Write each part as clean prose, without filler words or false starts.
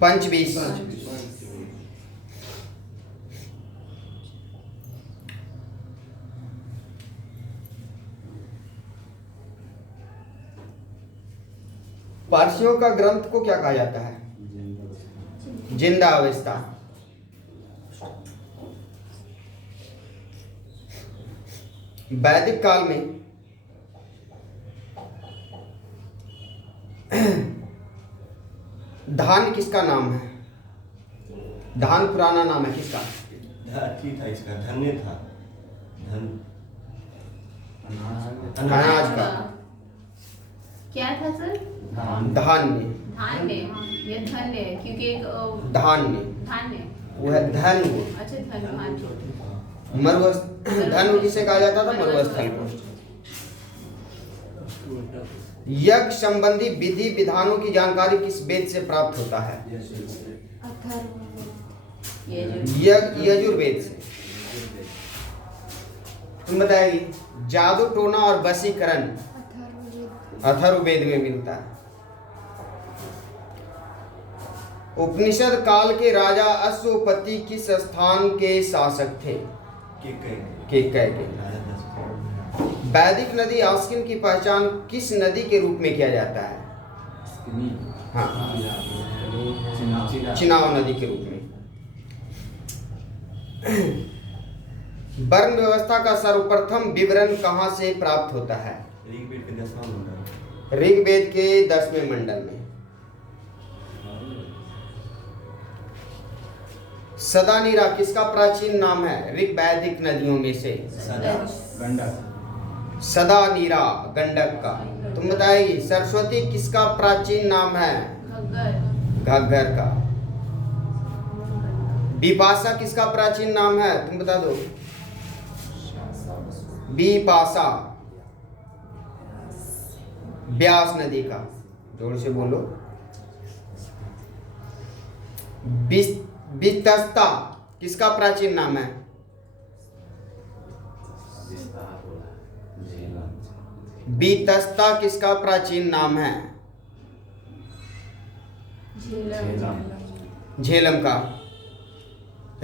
पंचबीस। पारसियों का ग्रंथ को क्या कहा जाता है? जिंदा अवस्था। वैदिक काल में धान किसका नाम है? धान पुराना नाम है किसका? ठीक था, इसका धन्य था। अनाज का क्या था सर? धान्य। धान्य। ये धन्य है क्योंकि एक धान्य धान्य वो है धन। अच्छा धन्य। हाँ ठीक। धन किसे कहा जाता था? मरुस्थल को। यज्ञ संबंधी विधि विधानों की जानकारी किस वेद से प्राप्त होता है? यजुर्वेद से। तुम बताएगी। जादू टोना और वशीकरण अथर्ववेद में मिलता है। उपनिषद काल के राजा अश्वपति किस स्थान के शासक थे? केकय के। वैदिक नदी आस्किन की पहचान किस नदी के रूप में किया जाता है? हाँ, चिनाव नदी के रूप में। वर्ण व्यवस्था का सर्वप्रथम विवरण कहाँ से प्राप्त होता है? ऋग्वेद के 10वें मंडल में। सदानीरा किसका प्राचीन नाम है ऋग्वैदिक नदियों में से? सदानीरा गंडक का। तुम बताएगी। सरस्वती किसका प्राचीन नाम है? घग्गर का। बिपाशा किसका प्राचीन नाम है? तुम बता दो। बिपाशा ब्यास नदी का। जोर से बोलो। वितस्ता किसका प्राचीन नाम है? वितस्ता किसका प्राचीन नाम है? झेलम का।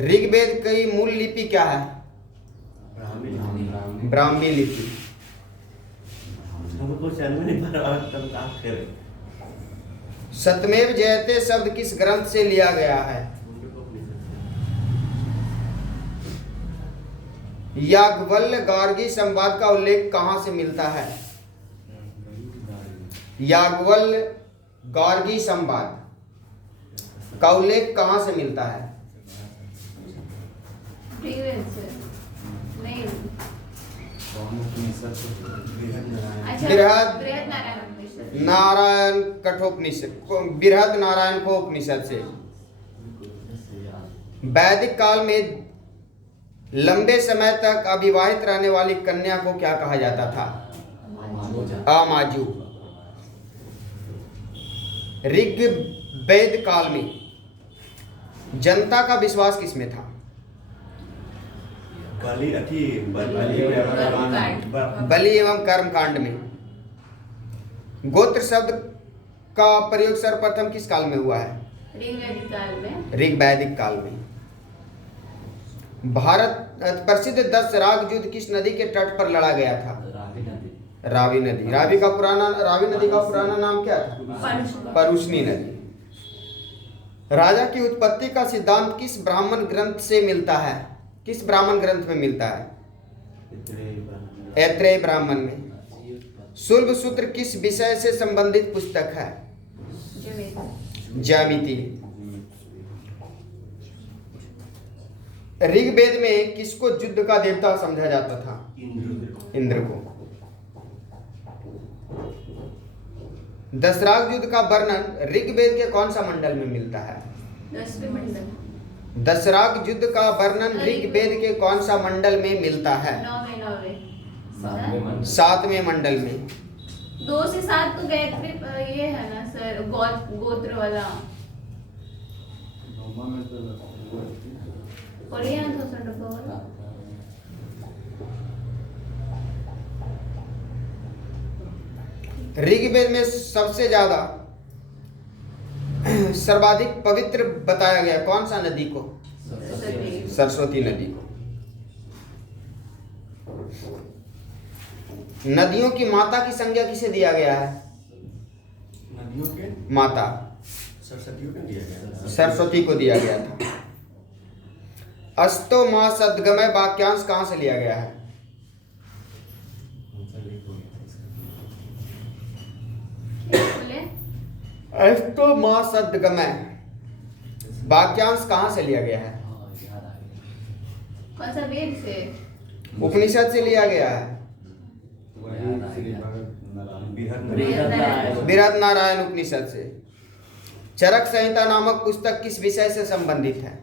ऋग्वेद की मूल लिपि क्या है? ब्राह्मी लिपि। सत्यमेव जयते शब्द किस ग्रंथ से लिया गया है? याज्ञवल्क्य गार्गी संवाद का उल्लेख कहाँ से मिलता है? याज्ञवल्क्य गार्गी संवाद का उल्लेख कहाँ से मिलता है? बृहद नारायण कठोपनिषद, बृहद नारायण को उपनिषद से। वैदिक काल में लंबे समय तक अविवाहित रहने वाली कन्या को क्या कहा जाता था? अमाजू। ऋग्वेद काल में जनता का विश्वास किसमें था? बलि एवं कर्म कांड में। गोत्र शब्द का प्रयोग सर्वप्रथम किस काल में हुआ है? ऋग्वैदिक काल में। भारत प्रसिद्ध 10 राग युद्ध किस नदी के तट पर लड़ा गया था? रावी नदी। रावी नदी का पुराना नाम क्या था? परुष्णी नदी। राजा की उत्पत्ति का सिद्धांत किस ब्राह्मण ग्रंथ से मिलता है? किस ब्राह्मण ग्रंथ में मिलता है? ऐत्रेय ब्राह्मण में। शुल्ब सूत्र किस विषय से संबंधित पुस्तक है? ज्यामिति। ऋग्वेद में किसको युद्ध का देवता समझा जाता था? इंद्र को। दशराग युद्ध का वर्णन ऋग्वेद के कौन सा मंडल में मिलता है? 10वें मंडल। दशराग युद्ध का वर्णन ऋग्वेद के कौन सा मंडल में मिलता है? 7वें मंडल में। 2 से 7 तो गायत्री ये है ना सर, गोत्र वाला। और ये ना तो डब्बा वाला। ऋग्वेद में सबसे ज्यादा सर्वाधिक पवित्र बताया गया कौन सा नदी को? सरस्वती नदी को। नदियों की माता की संज्ञा किसे दिया गया है? नदियों के माता सरस्वती को दिया गया। सरस्वती को दिया गया था। अस्तो मा सद्गमय वाक्यांश कहां से लिया गया है? बोले अस्तो मा सद्गमय वाक्यांश कहां से लिया गया है? कौन सा वेद से? उपनिषद से लिया गया है। बृहद नारायण उपनिषद से। चरक संहिता नामक पुस्तक किस विषय से संबंधित है?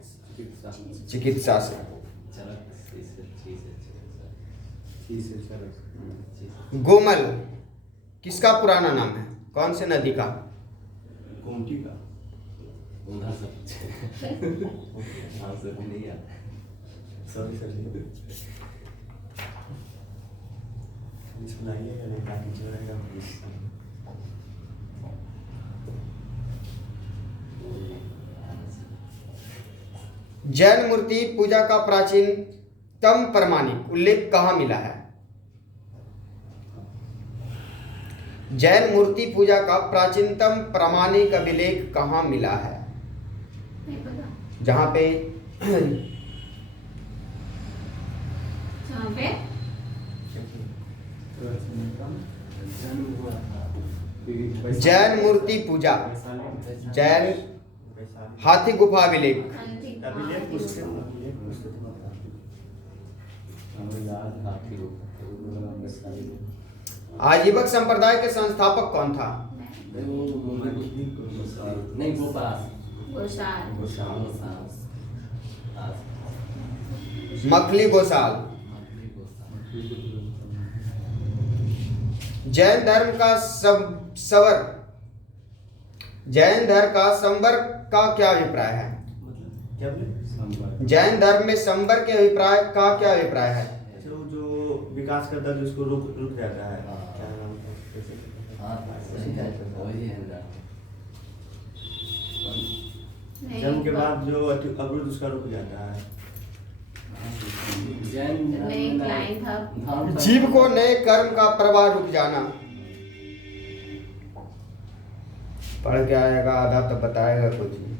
चिकित्सा से। गोमल किसका पुराना नाम है? कौन से नदी का? गोमती का। सॉरी सुनाइए या नहीं ताकि जो रहेगा प्लीज। जैन मूर्ति पूजा का प्राचीनतम प्रमाणिक उल्लेख कहाँ मिला है? जैन मूर्ति पूजा का प्राचीनतम प्रमाणिक अभिलेख कहाँ मिला है? नहीं पता। जहाँ पे जहाँ पे जैन मूर्ति पूजा, जैन हाथी गुफा अभिलेख। अभिलेख पूछते हैं, अभिलेख पूछते थे। आजीवक संप्रदाय के संस्थापक कौन था? नहीं गोपाल गोशाल। मखली गोसाल। जैन धर्म का संवर का क्या अभिप्राय है? क्या बोले? जैन धर्म में संवर के अभिप्राय का क्या अभिप्राय है? अच्छा, वो जो विकास करता है उसको रुक जाता है। क्या नाम है? जन्म के बाद जो अवरुद्ध उसका रुक जाता है। नहीं क्लाइंट था। जीव को नए कर्म का प्रवाह रुक जाना। पढ़ के आएगा आधा तो बताएगा कुछ नहीं।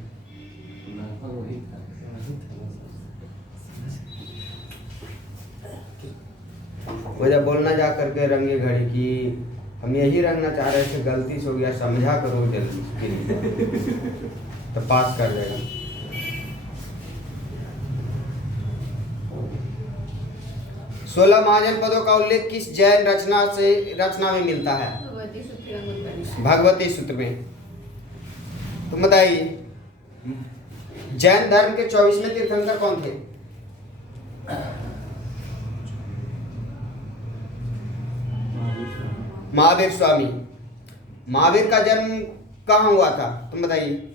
वो जब बोलना जा करके रंगे घड़ी की हम यही रंगना चाह रहे थे, गलती से हो गया, समझा करो जल्दी तो पास कर देगा। सोलह महाजनपदों का उल्लेख किस जैन रचना में मिलता है? भगवती सूत्र में। तुम बताइए जैन धर्म के 24वें तीर्थंकर कौन थे? महावीर स्वामी। महावीर का जन्म कहाँ हुआ था? तुम बताइए।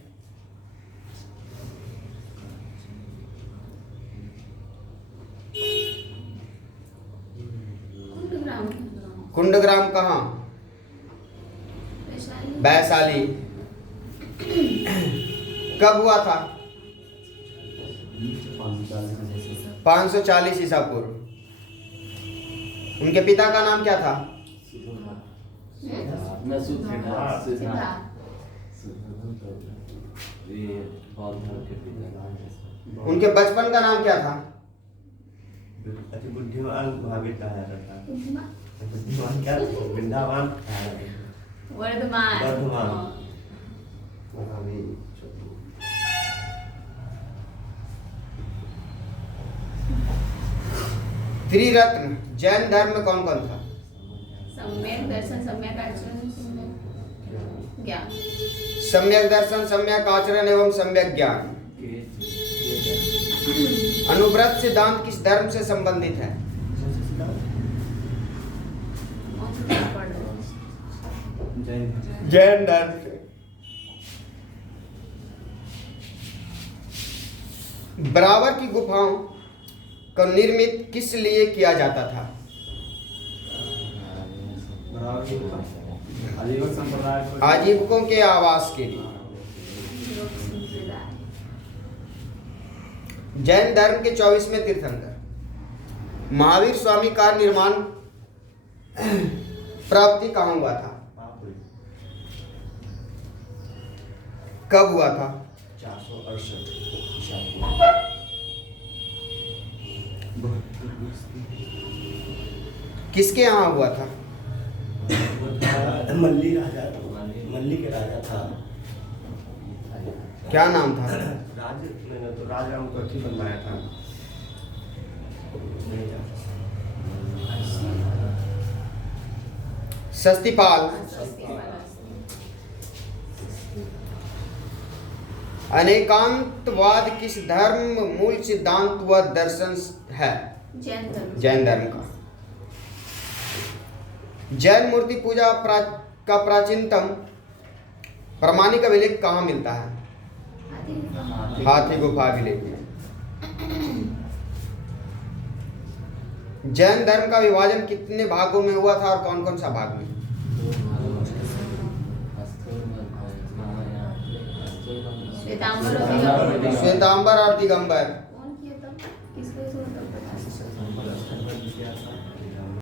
कुंडग्राम कहाँ? वैशाली। कब हुआ था? 540 ईसा पूर्व। उनके पिता का नाम क्या था? उनके बचपन का नाम क्या था? बुद्धिमान महावीर कहा जाता है। बुद्धिमान क्या? वृंदावन वर्धमान। त्रिरत्न जैन धर्म में कौन कौन था? सम्यक दर्शन, सम्यक आचरण, ज्ञान। सम्यक दर्शन, सम्यक आचरण एवं सम्यक ज्ञान। अनुव्रत सिद्धांत किस धर्म से संबंधित है? जैन धर्म से। बराबर की गुफाओं को निर्मित किस लिए किया जाता था? आजीवक संप्रदाय आजीवकों के आवास के लिए। जैन धर्म के 24वें तीर्थंकर। महावीर स्वामी का निर्माण प्राप्ति कहाँ हुआ था? कब हुआ था? 468 किसके यहाँ हुआ था? मल्ली राजा, मल्ली के राजा था। क्या नाम था? राज मैंने तो राजा को अथी बनवाया था। नहीं जानता। सस्तीपाल। अनेकांतवाद किस धर्म मूल सिद्धांत व दर्शन है? जैन धर्म। जैन धर्म का। जैन मूर्ति पूजा का प्राचीनतम प्रमाणिक अभिलेख कहाँ मिलता है? हाथी गुफा अभिलेख में। जैन धर्म का विभाजन कितने भागों में हुआ था और कौन कौन सा भाग में? श्वेतांबर और दिगंबर। कौन किया था? किसको?